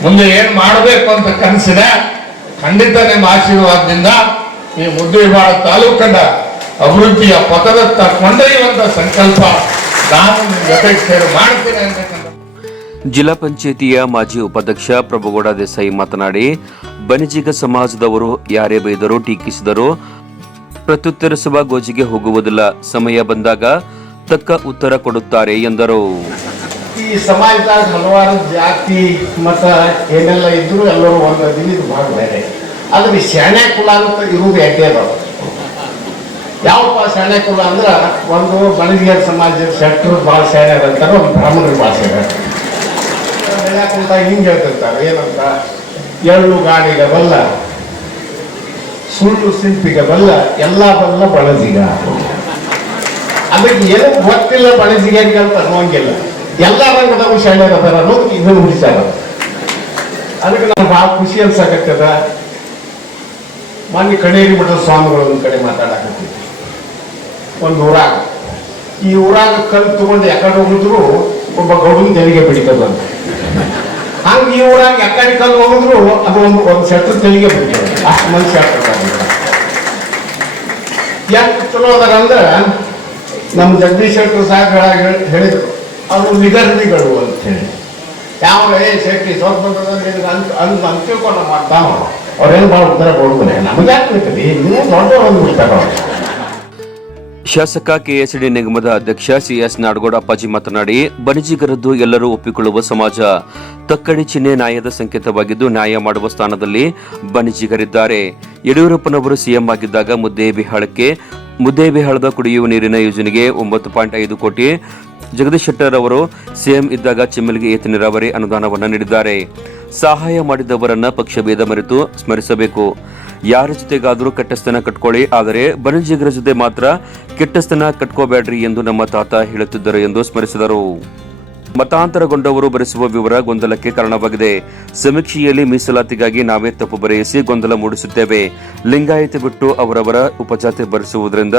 ಮುಂದೆ ಏನ್ ಮಾಡಬೇಕು ಅಂತ ಕನಸಿದೆ, ಖಂಡಿತ ನಿಮ್ಮ ಆಶೀರ್ವಾದದಿಂದ ಈ ಮುದ್ದೇಬಾಳ ತಾಲೂಕನ್ನ ಅಭಿವೃದ್ಧಿಯ ಪಥದತ್ತ ಕೊಂಡೊಯ್ಯುವಂತ ಸಂಕಲ್ಪ ನಾನು ನಿಮ್ಮ ಜೊತೆ ಸೇರಿ ಮಾಡ್ತೀನಿ ಜಿಲ್ಲಾ ಪಂಚಾಯಿತಿಯ ಮಾಜಿ ಉಪಾಧ್ಯಕ್ಷ ಪ್ರಭುಗೌಡ ದೇಸಾಯಿ ಮಾತನಾಡಿ, ಬನಿಜಿಗ ಸಮಾಜದವರು ಯಾರೇ ಬೈದರೂ ಟೀಕಿಸಿದರೂ ಪ್ರತ್ಯುತ್ತರಿಸುವ ಗೋಜಿಗೆ ಹೋಗುವುದಿಲ್ಲ. ಸಮಯ ಬಂದಾಗ ತಕ್ಕ ಉತ್ತರ ಕೊಡುತ್ತಾರೆ ಎಂದರು. ಈ ಸಮಾಜದಾಗ ಹಲವಾರು ಜಾತಿ, ಮತ ಏನೆಲ್ಲ ಇದ್ರು ಎಲ್ಲರೂ ಒಂದು ಇದು ಭಾಗ ಬೇರೆ. ಆದ್ರೆ ಶಾಣೆ ಕುಲ ಅಂತ ಇರುವುದು ಯಾಕೆ ಅದಾವ ಯಾವಪ್ಪ ಶಾಣೆ ಕುಲ ಅಂದ್ರೆ ಒಂದು ಬಣಜಿಗರ ಸಮಾಜದ ಶೆಟ್ರು ಭಾಳ ಶಾಣೆ ಅಂತಾರೆ, ಒಂದು ಬ್ರಾಹ್ಮಣರ ಭಾಷೆ ಅಂತ ಹಿಂಗೆ ಹೇಳ್ತಿರ್ತಾರೆ, ಏನಂತ? ಎಳ್ಳು, ಗಾಡಿಗೆ ಬಲ್ಲ, ಸುಳ್ಳು, ಸಿಂಪಿಗೆ ಬಲ್ಲ, ಎಲ್ಲ ಬಲ್ಲ ಬಳಜಿಗ ಅದಕ್ಕೆ ಏನೋ ಗೊತ್ತಿಲ್ಲ ಬಣಜಿಗೆ ಅಂತ ಅನ್ನೋಂಗಿಲ್ಲ ಎಲ್ಲ ರಂಗದ ಶಾಣ್ಯರ ಅದಾರ ಅನ್ನೋದು ಇದನ್ನು ಉಳಿಸ್ಯಾರ ಅದಕ್ಕೆ ನಾನು ಭಾಳ ಖುಷಿ ಅನ್ಸಕತ್ತದ ಮೊನ್ನೆ ಕಣೇರಿ ಮಠದ ಸ್ವಾಮಿಗಳು ಒಂದು ಕಡೆ ಮಾತಾಡಕತ್ತಿದ್ವಿ ಒಂದು ಊರಾಗ. ಈ ಊರಾಗ ಕಲ್ಲು ತಗೊಂಡು ಯಾಕಡೆ ಹೋಗಿದ್ರು ಒಬ್ಬ ಗೌಡನ ತೆರಿಗೆ ಬಿಡಿತದ ಹಂಗೆ ಈ ಊರಾಗ ಯಾಕಡೆ ಕಲ್ಲು ಹೋಗಿದ್ರು ಅದು ಒಂದು ಒಂದು ಶೆಟ್ರ ತೆರಿಗೆ ಬಿಡ್ತದೆ ಅಷ್ಟು ಮಂದಿ ಶೆಟ್ರ್ ಯಾಕೆ ಚಲೋ ಅದಾರ ಅಂದ್ರೆ ನಮ್ಮ ಜಗದೀಶ್ ಶೆಟ್ಟರು ಸಾಕು ಹೇಳಿದ್ರು. ಅವರು ಅಂತ ಹೇಳಿ. ಯಾವ, ಏ, ಶೆಟ್ಟಿ ಸ್ವಲ್ಪ ಅಂತ ಅಂತ ಅಂತ ಮಾಡ್ತಾ ಅವ್ರೇನು ಭಾಳ ಉತ್ತರ ಕೊಡ್ತಾರೆ? ನಮಗೆ ಯಾಕೆ ಬೇಕರಿ ನೀವು ದೊಡ್ಡ ಒಂದು ಪುಸ್ತಕ ಶಾಸಕ ಕೆಎಸ್ಡಿ ನಿಗಮದ ಅಧ್ಯಕ್ಷ ಸಿಎಸ್ ನಾಡಗೌಡ ಅಪ್ಪಾಜಿ ಮಾತನಾಡಿ ಬಣಜಿಗರದ್ದು ಎಲ್ಲರೂ ಒಪ್ಪಿಕೊಳ್ಳುವ ಸಮಾಜ ತಕ್ಕಡಿ ಚಿಹ್ನೆ ನ್ಯಾಯದ ಸಂಕೇತವಾಗಿದ್ದು ನ್ಯಾಯ ಮಾಡುವ ಸ್ಥಾನದಲ್ಲಿ ಬಣಿಜಿಗರಿದ್ದಾರೆ ಯಡಿಯೂರಪ್ಪನವರು ಸಿಎಂ ಆಗಿದ್ದಾಗ ಮುದ್ದೇಬಿಹಾಳಕ್ಕೆ ಮುದ್ದೇಬಿಹಾಳದ ಕುಡಿಯುವ ನೀರಿನ ಯೋಜನೆಗೆ ಒಂಬತ್ತು ಪಾಯಿಂಟ್ ಐದು ಕೋಟಿ. ಜಗದೀಶ್ ಶೆಟ್ಟರ್ ಅವರು ಸಿಎಂ ಇದ್ದಾಗ ಚಿಮ್ಮಲ್ಗೆ ಏತ ನೀರಾವರಿ ಅನುದಾನವನ್ನು ನೀಡಿದ್ದಾರೆ. ಸಹಾಯ ಮಾಡಿದವರನ್ನ ಪಕ್ಷಭೇದ ಮರೆತು ಸ್ಮರಿಸಬೇಕು. ಯಾರ ಜೊತೆಗಾದರೂ ಕೆಟ್ಟಸ್ತನ ಕಟ್ಕೊಳ್ಳಿ, ಆದರೆ ಬಣಜಿಗರ ಜೊತೆ ಮಾತ್ರ ಕೆಟ್ಟಸ್ತನ ಕಟ್ಕೋಬೇಡ್ರಿ ಎಂದು ನಮ್ಮ ತಾತ ಹೇಳುತ್ತಿದ್ದರು ಎಂದು ಸ್ಮರಿಸಿದರು. ಮತಾಂತರಗೊಂಡವರು ಬರೆಸುವ ವಿವರ ಗೊಂದಲಕ್ಕೆ ಕಾರಣವಾಗಿದೆ. ಸಮೀಕ್ಷೆಯಲ್ಲಿ ಮೀಸಲಾತಿಗಾಗಿ ನಾವೇ ತಪ್ಪು ಬರೆಯಿಸಿ ಗೊಂದಲ ಮೂಡಿಸುತ್ತೇವೆ. ಲಿಂಗಾಯತ ಬಿಟ್ಟು ಅವರವರ ಉಪಜಾತಿ ಬರೆಸುವುದರಿಂದ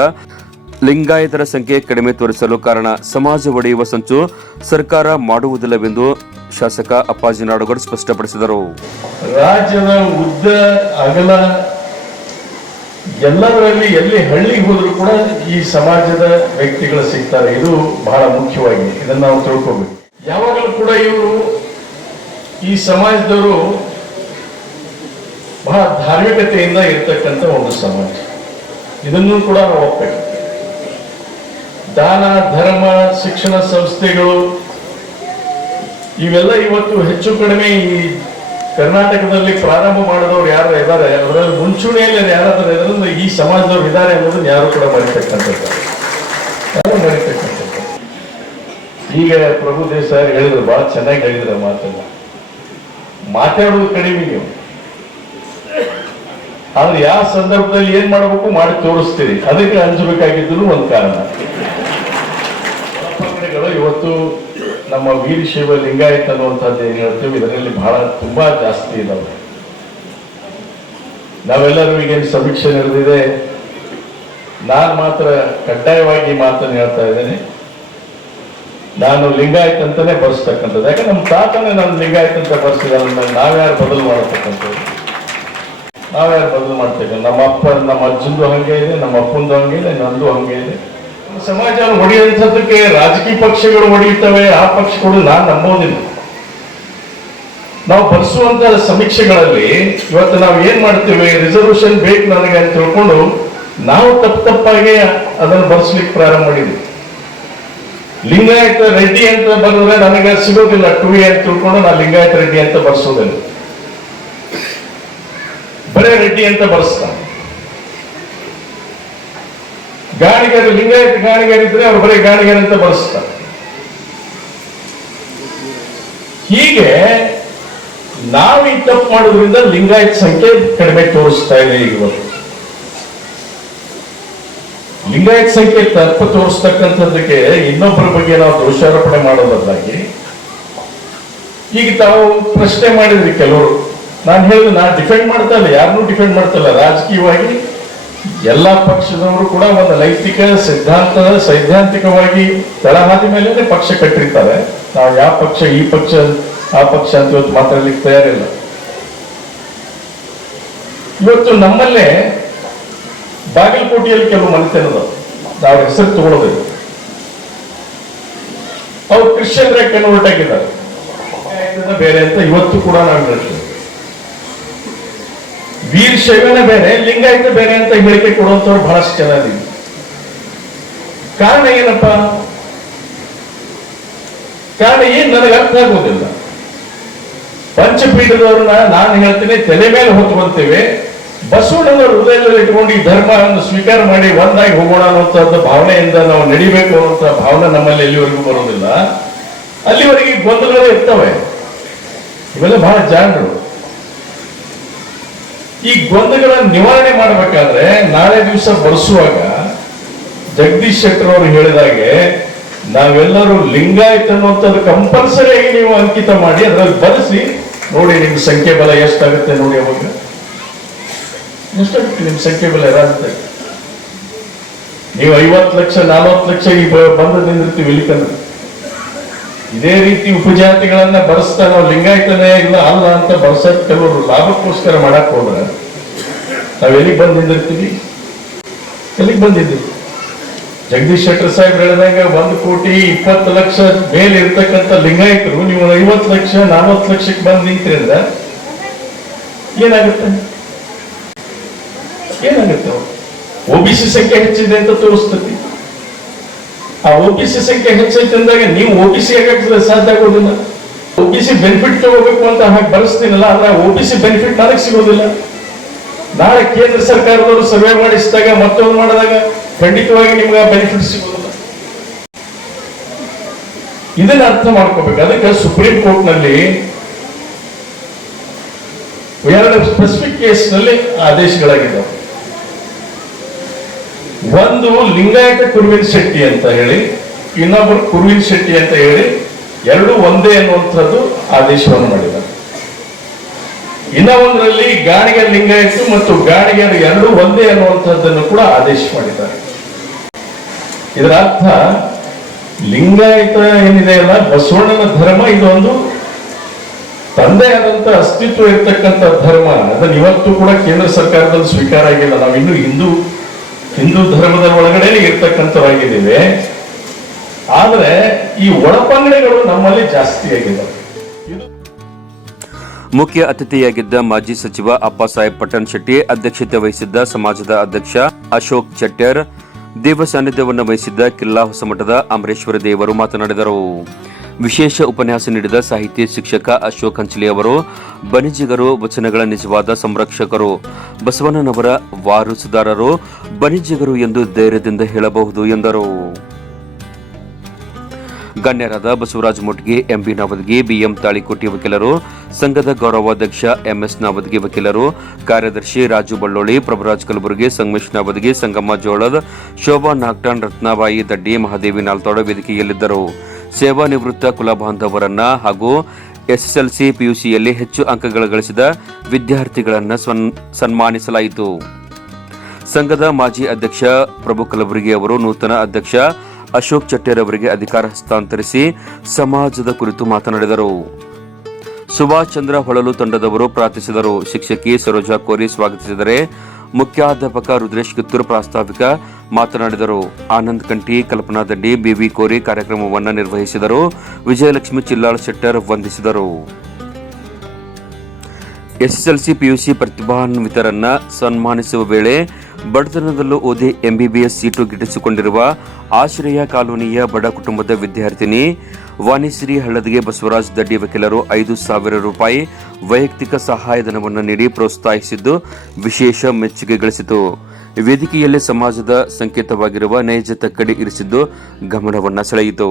ಲಿಂಗಾಯತರ ಸಂಖ್ಯೆ ಕಡಿಮೆ ತೋರಿಸಲು ಕಾರಣ ಸಮಾಜ ಒಡೆಯುವ ಸಂಚು ಸರ್ಕಾರ ಮಾಡುವುದಿಲ್ಲವೆಂದು ಶಾಸಕ ಅಪ್ಪಾಜಿ ನಾಡಗೌಡ ಸ್ಪಷ್ಟಪಡಿಸಿದರು. ರಾಜ್ಯದ ಉದ್ದ, ಅಗಲ ಎಲ್ಲದರಲ್ಲಿ ಎಲ್ಲಿ ಹಳ್ಳಿಗೆ ಹೋದ್ರು ಕೂಡ ಈ ಸಮಾಜದ ವ್ಯಕ್ತಿಗಳು ಸಿಗ್ತಾರೆ. ಇದು ಬಹಳ ಮುಖ್ಯವಾಗಿದೆ. ಇದನ್ನು ನಾವು ತಿಳ್ಕೋಬೇಕು. ಯಾವಾಗಲೂ ಕೂಡ ಇವರು ಈ ಸಮಾಜದವರು ಬಹಳ ಧಾರ್ಮಿಕತೆಯಿಂದ ಇರ್ತಕ್ಕಂಥ ಒಂದು ಸಮಾಜ. ಇದನ್ನು ಕೂಡ ನಾವು ಒಪ್ಪಬೇಕು ದಾನ, ಧರ್ಮ, ಶಿಕ್ಷಣ ಸಂಸ್ಥೆಗಳು ಇವೆಲ್ಲ ಇವತ್ತು ಹೆಚ್ಚು ಕಡಿಮೆ ಈ ಕರ್ನಾಟಕದಲ್ಲಿ ಪ್ರಾರಂಭ ಮಾಡಿದವರು ಯಾರು ಇದ್ದಾರೆ, ಅದರಲ್ಲಿ ಮುಂಚೂಣಿಯಲ್ಲಿ ಯಾರಾದರೂ ಇದರಿಂದ ಈ ಸಮಾಜದವ್ರು ಇದ್ದಾರೆ ಅನ್ನೋದನ್ನ ಯಾರು ಕೂಡ ಮರಿತಕ್ಕಂಥದ್ದು. ಈಗ ಪ್ರಭು ದೇಸಾಯಿ ಹೇಳಿದ್ರು, ಬಹಳ ಚೆನ್ನಾಗಿ ಹೇಳಿದ್ರು ಮಾತನ್ನ. ಮಾತಾಡೋದು ಕಡಿಮೆ ನೀವು. ಆದ್ರೆ ಯಾವ ಸಂದರ್ಭದಲ್ಲಿ ಏನ್ ಮಾಡಬೇಕು ಮಾಡಿ ತೋರಿಸ್ತೀರಿ. ಅದಕ್ಕೆ ಹಂಚಬೇಕಾಗಿದ್ದು ಒಂದು ಕಾರಣ. ಇವತ್ತು ನಮ್ಮ ವೀರಶೈವ ಲಿಂಗಾಯತ ಅನ್ನುವಂಥದ್ದು ಏನ್ ಹೇಳ್ತೀವಿ, ಇದರಲ್ಲಿ ಬಹಳ ತುಂಬಾ ಜಾಸ್ತಿ ಇದಾವೆ. ನಾವೆಲ್ಲರೂ ಈಗೇನು ಸಮೀಕ್ಷೆ ನಡೆದಿದೆ. ನಾನು ಮಾತ್ರ ಕಡ್ಡಾಯವಾಗಿ ಮಾತನ್ನು ಹೇಳ್ತಾ ಇದ್ದೇನೆ. ನಾನು ಲಿಂಗಾಯತ್ ಅಂತಾನೆ ಬರ್ಸ್ತಕ್ಕಂಥದ್ದು ಯಾಕಂದ್ರೆ ನಮ್ಮ ತಾತನೇ ನಾನು ಲಿಂಗಾಯತ್ ಅಂತ ಬರ್ಸಿದಾರೆ ನಾವ್ಯಾರು ಬದಲು ಮಾಡತಕ್ಕಂಥದ್ದು? ನಾವ್ಯಾರು ಬದಲು ಮಾಡ್ತೇವೆ? ನಮ್ಮ ಅಪ್ಪ, ನಮ್ಮ ಅಜ್ಜಂದು ಹಂಗೆ ಇದೆ, ನಮ್ಮ ಅಪ್ಪಂದು ಹಂಗೆ ಇದೆ, ನಂದು ಹಂಗೆ ಇದೆ. ಸಮಾಜ ಹೊಡೆಯುವಂಥದ್ದಕ್ಕೆ ರಾಜಕೀಯ ಪಕ್ಷಗಳು ಹೊಡೆಯುತ್ತವೆ, ಆ ಪಕ್ಷಗಳು ನಾನು ನಂಬೋದಿಲ್ಲ ನಾವು ಬರ್ಸುವಂತ ಸಮೀಕ್ಷೆಗಳಲ್ಲಿ ಇವತ್ತು ನಾವು ಏನ್ ಮಾಡ್ತೇವೆ? ರಿಸರ್ವೇಶನ್ ಬೇಕು ನನಗೆ ಅಂತ ತಿಳ್ಕೊಂಡು ನಾವು ತಪ್ಪು ತಪ್ಪಾಗಿ ಅದನ್ನು ಬರ್ಸ್ಲಿಕ್ಕೆ ಪ್ರಾರಂಭ ಮಾಡಿದ್ವಿ. ಲಿಂಗಾಯತ ರೆಡ್ಡಿ ಅಂತ ಬರೆದ್ರೆ ನನಗೆ ಸಿಗೋದಿಲ್ಲ. ಟು ಎ ಅಂತ ತಿಳ್ಕೊಂಡು ನಾನು ಲಿಂಗಾಯತ ರೆಡ್ಡಿ ಅಂತ ಬರ್ಸೋದಿಲ್ಲ. ಬರೇ ರೆಡ್ಡಿ ಅಂತ ಬರ್ಸ್ತಾನೆ. ಗಾಣಿಗರು, ಲಿಂಗಾಯತ ಗಾಣಿಗರಿದ್ರೆ ಅವ್ರು ಬರೇ ಗಾಣಿಗರು ಅಂತ ಬರ್ಸ್ತಾರೆ. ಹೀಗೆ ನಾವು ಈ ಮಾಡೋದ್ರಿಂದ ಲಿಂಗಾಯತ ಸಂಖ್ಯೆ ಕಡಿಮೆ ತೋರಿಸ್ತಾ ಇದೆ ಈಗ. ಲಿಂಗಾಯತ ಸಂಖ್ಯೆ ತಪ್ಪು ತೋರಿಸ್ತಕ್ಕಂಥದ್ದಕ್ಕೆ ಇನ್ನೊಬ್ಬರ ಬಗ್ಗೆ ನಾವು ದೋಷಾರೋಪಣೆ ಮಾಡೋದಲ್ಲಾಗಿ, ಈಗ ತಾವು ಪ್ರಶ್ನೆ ಮಾಡಿದ್ರಿ ಕೆಲವರು. ನಾನು ಹೇಳಿದ್ರೆ ನಾನು ಡಿಫೆಂಡ್ ಮಾಡ್ತಾ ಇಲ್ಲ ಯಾರನ್ನೂ ಡಿಫೆಂಡ್ ಮಾಡ್ತಾ ರಾಜಕೀಯವಾಗಿ ಎಲ್ಲ ಪಕ್ಷದವರು ಕೂಡ ಒಂದು ನೈತಿಕ ಸಿದ್ಧಾಂತ ಸೈದ್ಧಾಂತಿಕವಾಗಿ ತಳಹಾದಿ ಮೇಲೆ ಪಕ್ಷ ಕಟ್ಟಿರ್ತಾರೆ. ನಾವು ಯಾವ ಪಕ್ಷ, ಈ ಪಕ್ಷ, ಆ ಪಕ್ಷ ಅಂತ ಇವತ್ತು ಮಾತಾಡ್ಲಿಕ್ಕೆ ತಯಾರಿಲ್ಲ. ಇವತ್ತು ನಮ್ಮಲ್ಲೇ ಬಾಗಲಕೋಟೆಯಲ್ಲಿ ಕೆಲವು ಮನೆತನದ ನಾವು ಹೆಸರು ತಗೊಳ್ಬೇಕು. ಅವ್ರು ಕ್ರಿಶ್ಚಿಯನ್ರೆ ಕನ್ವರ್ಟ್ ಆಗಿದ್ದಾರೆ ಬೇರೆ ಅಂತ ಇವತ್ತು ಕೂಡ ನಾವು ಹೇಳ್ತೇವೆ ವೀರಶೈವನೇ ಬೇರೆ, ಲಿಂಗಾಯತ ಬೇರೆ ಅಂತ ಹೇಳಿಕೆ ಕೊಡುವಂತವ್ರು ಬಹಳಷ್ಟು ಜನ ಕಾರಣ ಏನಪ್ಪ? ಕಾರಣ ಏನ್ ನನಗೆ ಅರ್ಥ ಆಗೋದಿಲ್ಲ. ಪಂಚಪೀಠದವ್ರನ್ನ ನಾನು ಹೇಳ್ತೀನಿ, ತಲೆ ಮೇಲೆ ಹೊತ್ಕೊಂತೇವೆ. ಬಸವಣ್ಣನವರ ಹೃದಯದಲ್ಲಿ ಇಟ್ಕೊಂಡು ಈ ಧರ್ಮವನ್ನು ಸ್ವೀಕಾರ ಮಾಡಿ ಒಂದಾಗಿ ಹೋಗೋಣ ಅನ್ನುವಂಥದ್ದು ಭಾವನೆಯಿಂದ ನಾವು ನಡಿಬೇಕು ಅನ್ನುವಂಥ ಭಾವನೆ ನಮ್ಮಲ್ಲಿ ಎಲ್ಲಿವರೆಗೂ ಬರೋದಿಲ್ಲ. ಅಲ್ಲಿವರೆಗೆ ಗೊಂದಲಗಳೇ ಇರ್ತವೆ. ಇವೆಲ್ಲ ಬಹಳ ಜಾಣರು. ಈ ಗೊಂದಲಗಳ ನಿವಾರಣೆ ಮಾಡಬೇಕಾದ್ರೆ ನಾಳೆ ದಿವಸ ಬಳಸುವಾಗ ಜಗದೀಶ್ ಶೆಟ್ಟರ್ ಅವರು ಹೇಳಿದಾಗೆ ನಾವೆಲ್ಲರೂ ಲಿಂಗಾಯತ್ ಅನ್ನುವಂಥದ್ದು ಕಂಪಲ್ಸರಿಯಾಗಿ ನೀವು ಅಂಕಿತ ಮಾಡಿ ಅದರಲ್ಲಿ ಬರೆಸಿ ನೋಡಿ ನಿಮ್ಮ ಸಂಖ್ಯೆ ಬಲ ಎಷ್ಟಾಗುತ್ತೆ ನೋಡಿ ಅವಾಗ. ಎಷ್ಟಾಗುತ್ತೆ ನಿಮ್ ಸಂಖ್ಯೆ ನೀವು ಐವತ್ತು ಲಕ್ಷ, ನಲವತ್ತು ಲಕ್ಷ ಈ ಬಂದು ನಿಂದಿರ್ತೀವಿ ಇಲ್ಲಿಕಂದ್ರೆ ಇದೇ ರೀತಿ ಉಪಜಾತಿಗಳನ್ನ ಬರೆಸ್ತಾ ನಾವು ಲಿಂಗಾಯತನೇ ಇಲ್ಲ ಅಲ್ಲ ಅಂತ ಬರ್ಸಕ್ ಕೆಲವರು ಲಾಭಕ್ಕೋಸ್ಕರ ಮಾಡಕ್ ಹೋದ್ರೆ ನಾವ್ ಎಲ್ಲಿಗೆ ಬಂದು ನಿಂದಿರ್ತೀವಿ ಎಲ್ಲಿಗೆ ಬಂದಿದ್ದೀವಿ? ಜಗದೀಶ್ ಶೆಟ್ಟರ್ ಸಾಹೇಬ್ ಹೇಳಿದಂಗೆ ಒಂದು ಕೋಟಿ ಇಪ್ಪತ್ತು ಲಕ್ಷ ಮೇಲೆ ಇರ್ತಕ್ಕಂಥ ಲಿಂಗಾಯತರು, ನೀವು ಐವತ್ತು ಲಕ್ಷ, ನಲವತ್ತು ಲಕ್ಷಕ್ಕೆ ಬಂದು ನಿಂತಿರಿಂದ ಏನಾಗುತ್ತೆ? ಏನಾಗುತ್ತೆ ಒ ಬಿ ಸಿ ಸಂಖ್ಯೆ ಹೆಚ್ಚಿದೆ ಅಂತ ತೋರಿಸ್ತತಿ ಆ ಒ ಬಿ ಸಿ ಸಂಖ್ಯೆ ಹೆಚ್ಚೈತೆ ಅಂದಾಗ ನೀವು ಒ ಬಿ ಸಿ ಆಗಕ್ಕೆ ಸಾಧ್ಯ ಆಗೋದಿಲ್ಲ. ಒ ಬಿ ಸಿ ಬೆನಿಫಿಟ್ ತಗೋಬೇಕು ಅಂತ ಹಾಗೆ ಬಳಸ್ತೀನಲ್ಲ ಆದ್ರೆ ಸಿ ಬೆನಿಫಿಟ್ ನನಗೆ ಸಿಗೋದಿಲ್ಲ. ನಾಳೆ ಕೇಂದ್ರ ಸರ್ಕಾರದವರು ಸರ್ವೆ ಮಾಡಿಸಿದಾಗ, ಮತ್ತೊಂದು ಮಾಡಿದಾಗ ಖಂಡಿತವಾಗಿ ನಿಮ್ಗೆ ಬೆನಿಫಿಟ್ ಸಿಗೋದಿಲ್ಲ. ಇದನ್ನ ಅರ್ಥ ಮಾಡ್ಕೋಬೇಕು. ಅದಕ್ಕೆ ಸುಪ್ರೀಂ ಕೋರ್ಟ್ನಲ್ಲಿ ಎರಡು ಸ್ಪೆಸಿಫಿಕ್ ಕೇಸ್ನಲ್ಲಿ ಆದೇಶಗಳಾಗಿದ್ದಾವೆ. ಒಂದು ಲಿಂಗಾಯತ ಕುರುವಿನ ಶೆಟ್ಟಿ ಅಂತ ಹೇಳಿ ಇನ್ನೊಬ್ಬರು ಕುರುವಿನ ಶೆಟ್ಟಿ ಅಂತ ಹೇಳಿ, ಎರಡು ಒಂದೇ ಅನ್ನುವಂಥದ್ದು ಆದೇಶವನ್ನು ಮಾಡಿದ್ದಾರೆ. ಇನ್ನ ಒಂದರಲ್ಲಿ ಗಾಣಿಗೆ ಲಿಂಗಾಯತ ಮತ್ತು ಗಾಣಿಗೆ ಎರಡು ಒಂದೇ ಅನ್ನುವಂಥದ್ದನ್ನು ಕೂಡ ಆದೇಶ ಮಾಡಿದ್ದಾರೆ. ಇದರ ಅರ್ಥ, ಲಿಂಗಾಯತ ಏನಿದೆ ಅಲ್ಲ, ಬಸವಣ್ಣನ ಧರ್ಮ ಇದೊಂದು ತಂದೆ ಆದಂತ ಅಸ್ತಿತ್ವ ಇರ್ತಕ್ಕಂಥ ಧರ್ಮ. ಅದನ್ನ ಇವತ್ತು ಕೂಡ ಕೇಂದ್ರ ಸರ್ಕಾರದಲ್ಲಿ ಸ್ವೀಕಾರ ಆಗಿಲ್ಲ. ನಾವು ಇನ್ನು ಹಿಂದೂ ಹಿಂದೂ ಧರ್ಮದ ಒಳಗಡೆ ಇರ್ತಕ್ಕಂಥವಾಗಿದ್ದೇವೆ. ಆದರೆ ಈ ಒಳಪಂಗಡಿಗಳು ನಮ್ಮಲ್ಲಿ ಜಾಸ್ತಿ ಆಗಿದೆ. ಮುಖ್ಯ ಅತಿಥಿಯಾಗಿದ್ದ ಮಾಜಿ ಸಚಿವ ಅಪ್ಪಸಾಹೇಬ್ ಪಟ್ಟಣ್ ಶೆಟ್ಟಿ ಅಧ್ಯಕ್ಷತೆ ವಹಿಸಿದ್ದ ಸಮಾಜದ ಅಧ್ಯಕ್ಷ ಅಶೋಕ್ ಚಟ್ಟರ್ ದೇವ ಸಾನ್ನಿಧ್ಯವನ್ನು ವಹಿಸಿದ್ದ ಕಿಲ್ಲಾ ಹೊಸಮಠದ ಅಮರೇಶ್ವರ ದೇವರು ಮಾತನಾಡಿದರು. ವಿಶೇಷ ಉಪನ್ಯಾಸ ನೀಡಿದ ಸಾಹಿತಿ ಶಿಕ್ಷಕ ಅಶೋಕ್ ಹಂಚಲಿ ಅವರು ಬನಿಜಿಗರು ವಚನಗಳ ನಿಜವಾದ ಸಂರಕ್ಷಕರು. ಬಸವಣ್ಣನವರ ವಾರಸುದಾರರು ಬನಿಜಿಗರು ಎಂದು ಧೈರ್ಯದಿಂದ ಹೇಳಬಹುದು ಎಂದರು. ಗಣ್ಯರಾದ ಬಸವರಾಜ ಮುಟ್ಗಿ ಎಂಬಿ ನಾವದಗಿ ಬಿಎಂ ತಾಳಿಕೋಟಿ ವಕೀಲರು, ಸಂಘದ ಗೌರವಾಧ್ಯಕ್ಷ ಎಂಎಸ್ ನಾವದಗಿ ವಕೀಲರು, ಕಾರ್ಯದರ್ಶಿ ರಾಜು ಬಳ್ಳೋಳಿ, ಪ್ರಭುರಾಜ್ ಕಲಬುರಗಿ, ಸಂಗಮೇಶ್ ನಾವದಗಿ, ಸಂಗಮ್ಮ ಜೋಳದ, ಶೋಭಾ ನಾಗ್ಟಾಣ್, ರತ್ನಾಬಾಯಿ ದಡ್ಡಿ, ಮಹಾದೇವಿ ನಾಲ್ತೋಡ ವೇದಿಕೆಯಲ್ಲಿದ್ದರು. ಸೇವಾ ನಿವೃತ್ತ ಕುಲಬಾಂಧವರನ್ನ ಹಾಗೂ ಎಸ್ಎಸ್ಎಲ್ಸಿ ಪಿಯುಸಿಯಲ್ಲಿ ಹೆಚ್ಚು ಅಂಕಗಳು ಗಳಿಸಿದ ವಿದ್ಯಾರ್ಥಿಗಳನ್ನು ಸನ್- ಸನ್ಮಾನಿಸಲಾಯಿತು. ಸಂಘದ ಮಾಜಿ ಅಧ್ಯಕ್ಷ ಪ್ರಭು ಕಲಬುರಗಿ ಅವರು ನೂತನ ಅಧ್ಯಕ್ಷ ಅಶೋಕ್ ಚಟ್ಟೆರ್ ಅವರಿಗೆ ಅಧಿಕಾರ ಹಸ್ತಾಂತರಿಸಿ ಸಮಾಜದ ಕುರಿತು ಮಾತನಾಡಿದರು. ಸುಭಾಷ್ ಚಂದ್ರ ಹೊಳಲು ತಂಡದವರು ಪ್ರಾರ್ಥಿಸಿದರು. ಶಿಕ್ಷಕಿ ಸರೋಜಾ ಕೋರಿ ಸ್ವಾಗತಿಸಿದರೆ ಮುಖ್ಯಾಧ್ಯಾಪಕ ರುದ್ರೇಶ್ ಕಿತ್ತೂರು ಪ್ರಾಸ್ತಾವಿಕ ಮಾತನಾಡಿದರು. ಆನಂದ್ ಕಂಠಿ ಕಲ್ಪನಾ ಬಿವಿ ಕೋರಿ ಕಾರ್ಯಕ್ರಮವನ್ನು ನಿರ್ವಹಿಸಿದರು. ವಿಜಯಲಕ್ಷ್ಮಿ ಚಿಲ್ಲಾಳ್ ಶೆಟ್ಟರ್ ವಂದಿಸಿದರು. ಎಸ್ಎಸ್ಎಲ್ಸಿ ಪಿಯುಸಿ ಪ್ರತಿಭಾನ್ವಿತರನ್ನ ಸನ್ಮಾನಿಸುವ ವೇಳೆ ಬಡತನದಲ್ಲೂ ಓದಿ ಎಂಬಿಬಿಎಸ್ ಸೀಟು ಗಿಟ್ಟಿಸಿಕೊಂಡಿರುವ ಆಶ್ರಯ ಕಾಲೋನಿಯ ಬಡ ಕುಟುಂಬದ ವಿದ್ಯಾರ್ಥಿನಿ ವಾಣಿಶ್ರೀ ಹಳ್ಳದಿಗೆ ಬಸವರಾಜ್ ದಡ್ಡಿ ವಕೀಲರು ಐದು ಸಾವಿರ ರೂಪಾಯಿ ವೈಯಕ್ತಿಕ ಸಹಾಯಧನವನ್ನು ನೀಡಿ ಪ್ರೋತ್ಸಾಹಿಸಿದ್ದು ವಿಶೇಷ ಮೆಚ್ಚುಗೆ ಗಳಿಸಿತು. ವೇದಿಕೆಯಲ್ಲಿ ಸಮಾಜದ ಸಂಕೇತವಾಗಿರುವ ನೈಜ ತಕ್ಕಡಿ ಇರಿಸಿದ್ದು ಗಮನವನ್ನು ಸೆಳೆಯಿತು.